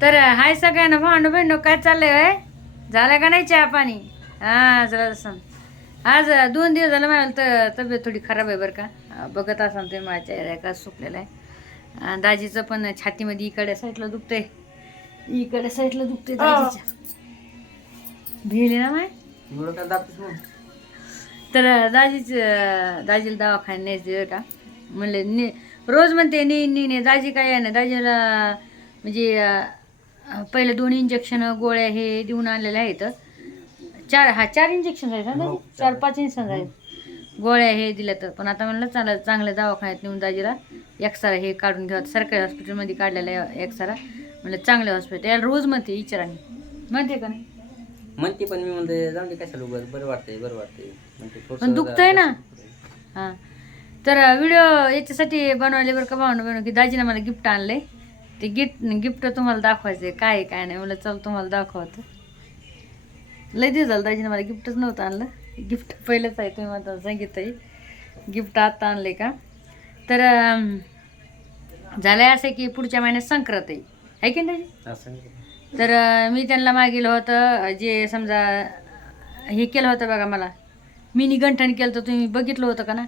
तर हाय सगळ्यांना भांडू बहिणू काय चाललंय होय? झालं का नाही चहा पाणी? हा जरा सांग आज दोन दिवस झालं मला तर तब्येत थोडी खराब आहे बरं का. बघत असाल तुम्ही माझ्या चेहरा का सुकलेला आहे. दाजीचं पण छातीमध्ये इकडे साईडला दुखतंय. इकडे साईडला दुखतंय दाजीच्या. भिले ना माय? तर दाजीच दाजीला दवाखान्यात न्यायचे का. म्हणले ने रोज म्हणते ने ने दाजी काय आहे ना दाजीला म्हणजे पहिले दोन इंजेक्शन गोळ्या हे देऊन आणलेले आहेत. चार हा चार इंजेक्शन आहेत ना? हो, चार. पाच इंजेक्शन आहेत गोळ्या हे दिल्या तर पण आता म्हणलं चांगलं चांगल्या दवाखान्यात नेऊन दाजीला एक्सरा हे काढून घ्या सरकारी हॉस्पिटलमध्ये काढलेला आहे एक्सरा म्हणलं चांगलं हॉस्पिटल याला रोज म्हणते विचारा मी. म्हणते का नाही? म्हणते पण मी म्हणते जाऊन दे कशाला उगाच. बरं वाटतंय बरं वाटतंय. थोडंसं पण दुखतंय ना. हां. तर व्हिडिओ याच्यासाठी बनवले बरं का भावनं बनव की दाजीनं मला गिफ्ट आणलंय. ते गिफ्ट गिफ्ट तुम्हाला दाखवायचं आहे काय काय नाही. मला चल तुम्हाला दाखवतं. लय दिवस झालं दाजीनं मला गिफ्टच नव्हतं आणलं. गिफ्ट पहिलंच आहे तुम्ही मला सांगितलं गिफ्ट आत्ता आणले का? तर अं, झालंय असं की पुढच्या महिन्यात संक्रांत आहे. आहे की नाही. तर मी त्यांना मागितलं होतं जे समजा हे केलं होतं बघा मला. मिनी गंठण केलं तर तुम्ही बघितलं होतं का ना?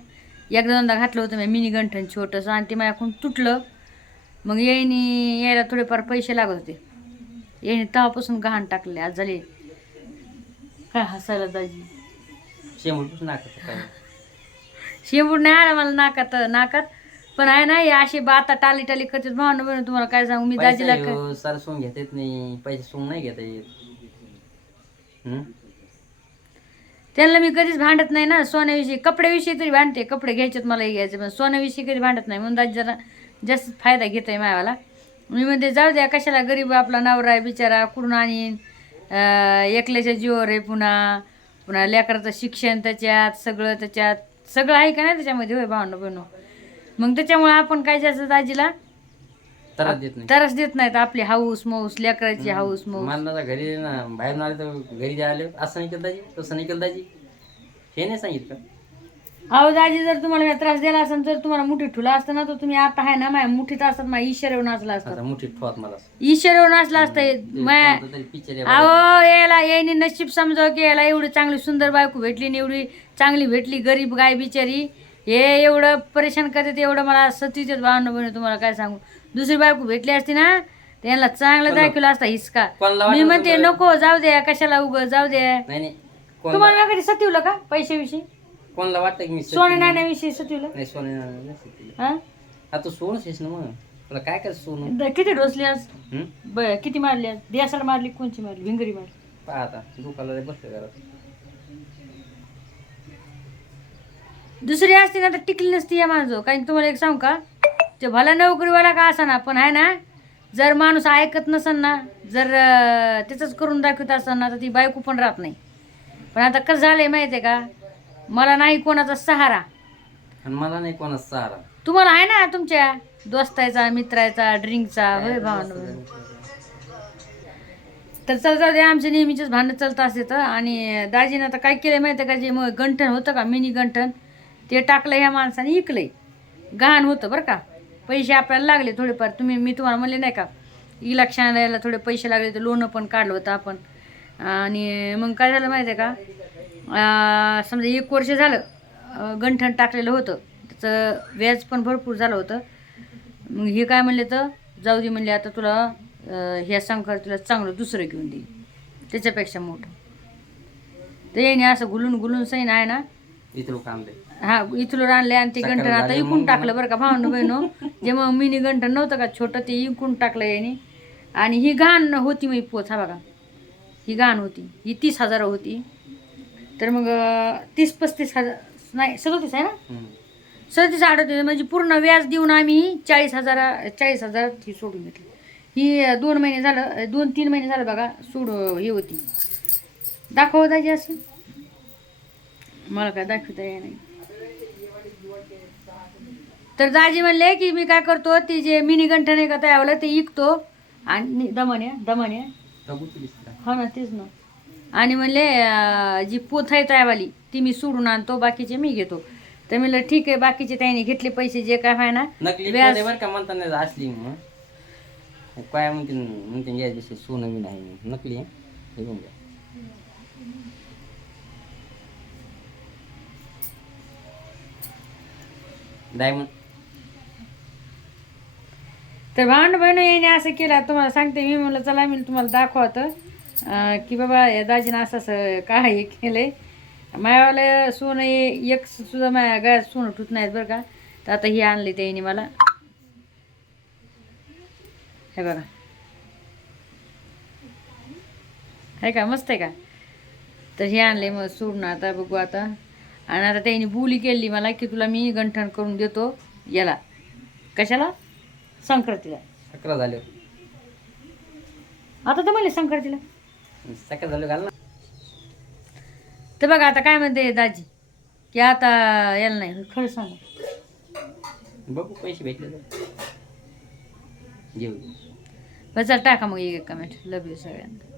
एकदा दोनदा घातलं होतं मी मिनी गंठण छोटंसं. आणि ते माझ्याकडून तुटलं. मग येईनी यायला थोडेफार पैसे लागत होते. येईने तेव्हापासून गहाण टाकले आज झाले. काय हसायला दाजी. शेंबूड काय? नाही आला मला नाकात नाकात. पण आहे ना अशी बाता टाली टाली करते भावना बनवून तुम्हाला काय सांगू? मी दाजीला काय सारं सोंग घेता येत नाही. पैसे सोंग नाही घेता येत? त्यांना मी कधीच भांडत नाही ना. सोन्याविषयी कपड्याविषयी तरी भांडते. कपडे घ्यायचेत मला घ्यायचे पण सोन्याविषयी कधी भांडत नाही. म्हणून दाजी जरा जास्त फायदा घेत आहे मायावाला. मी म्हणते जाऊ द्या कशाला गरीब आपला नवरा आहे बिचारा कुठून आणीन? एकल्याच्या जीवर आहे पुन्हा. पुन्हा लेकराचं शिक्षण त्याच्यात सगळं त्याच्यात. सगळं आहे का नाही त्याच्यामध्ये? होय भावनं बनव मग त्याच्यामुळे आपण काय जास्त दाजीला? त्रास देत नाही. तरच देत नाहीत आपली हाऊस मौस लेकराची हाऊस मौस. ना घरी ना बाहेरून आले तर घरी आले असं नाही केलं दाजी तसं नाही केलं दाजी. हे नाही सांगितलं. अहो दाजी जर तुम्हाला मी त्रास दिला असेल तर तुम्हाला मुठीत ठुला असतं ना तर तुम्ही आता आहे ना माझ्या मुठीत असतात माझ्या ईश्वर येऊन असला असतं आता मुठीत मला ईश्वर येऊन असला असतं माया कोणतं तरी पिक्चर अहो याला यायनी नशीब समजावं की याला एवढी चांगली सुंदर बायको भेटली आणि एवढी चांगली भेटली गरीब गाय बिचारी. हे एवढं परेशान करतात एवढं मला सतीच भावना बहिणी तुम्हाला काय सांगू? दुसरी बायको भेटली असती ना तर यांना चांगलं दाखवलं असता हिसका. कोणाला मी म्हणते नको जाऊ द्या कशाला उग जाऊ द्या नाही नाही कोणाला? तुम्हाला कधी सतीवलं का पैशाविषयी? कोणाला वाटतं की मी सोने नाण्याविषयी नाही सोने नाही सती. हा? आता तू सोनच आहेस ना मग. तुला काय करायचं सोनं? द- किती डोसली आज? बर किती मारली आज? देसाला मारली कोणची मारली? भिंगरी मारली. पहा आता बसलं घरात. दुसरी असती ना तर टिकली नसती या माणसं. कारण तुम्हाला एक सांगू का? ते भला नोकरीवाला का असा ना पण आहे ना जर माणूस ऐकत नसन ना जर अं, त्याचंच करून दाखवत असन ना तर ती बायको पण राहत नाही. पण आता कसं झालंय माहिती आहे का? मला नाही कोणाचा सहारा. आणि मला नाही कोणाचा सहारा. तुम्हाला आहे ना तुमच्या दोस्ताचा मित्राचा ड्रिंकचा? होय भावना तर चल जाऊ दे आमचे नेहमीचेच भांडण चालतं असते तर आणि दाजीनं आता काय केलं माहिती का जे मग गंठण होतं का मिनी गंठण ते टाकलं ह्या माणसाने इकलंय. गहाण होतं बरं का. पैसे आपल्याला लागले थोडेफार. तुम्ही मी तुम्हाला म्हणले नाही का इलेक्शनला यायला थोडे पैसे लागले तर लोन पण काढलं होतं आपण. आणि मग काय झालं माहिती आहे का समजा एक वर्ष झालं गंठण टाकलेलं होतं. त्याचं व्याज पण भरपूर झालं होतं. मग हे काय म्हणले तर जाऊ दे म्हणले आता तुला ह्या संख्या तुला चांगलं दुसरं घेऊन देईल त्याच्यापेक्षा मोठं. तर याने असं गुलून गुलून सैन आहे ना हा इथलं आणले आणि ते गंठन आता इकून टाकलं बरं का भावनं बहिणो. जे मग मिनी गंठन नव्हतं का छोटं ते इकून टाकलं याने. आणि ही घाण होती मग पोच हा बघा. ही घाण होती. ही तीस हजार होती. तर मग तीस पस्तीस हजार नाही सदोतीस आहे ना. सदतीस अडतीस म्हणजे पूर्ण व्याज देऊन आम्ही चाळीस हजार चाळीस हजार ही सोडून घेतली. ही दोन महिने झालं दोन तीन महिने झालं बघा सोड हे होती. दाखव दाजी असं. मला काय दाखवता येणार नाही. तर दाजी म्हणले की मी काय करतो ती जे मिनी गंठन आहे का त्यावेळेला ते इकतो. आणि बघूची दिसतं. हो ना तेच ना. आणि म्हणले जी पोथ आहे त्यावाली ती मी सोडून आणतो बाकीचे मी घेतो. तर म्हणलं ठीक आहे बाकीचे त्याने घेतले पैसे जे काय आहे ना नकली व्याज- पोते बरं का म्हणताना असली काय म्हणते म्हणते या दिवशी सोनं बी नाही नकली आहे. हे घेऊन जा डायमंड. तर भांड बहिण येणे असं केलं तुम्हाला सांगते मी म्हणलं चला मी तुम्हाला दाखवतं. की बाबा या दाजीनं असं असं काय हे केलंय. मायावाला सोनं एक सुद्धा माझ्या गळ्यात सोनं ठुत नाहीत बरं का. तर आता ही आणली त्याने मला. हे बघा. आहे का मस्त आहे का? तर हे आणले मग सोडून आता बघू आता. आणि आता त्यांनी बोली केली मला की तुला मी गंठण करून देतो याला. कशाला? संक्रांतीला. अकरा झाले आता तर म्हणले संक्रांतीला. सकाळ झाले घाल ना. तर बघा आता काय म्हणते दाजी? की आता याला नाही खरं सांग. बघू पैसे भेटले तर. घेऊ. चल टाका मग एक कमेंट लव यू सगळ्यांना.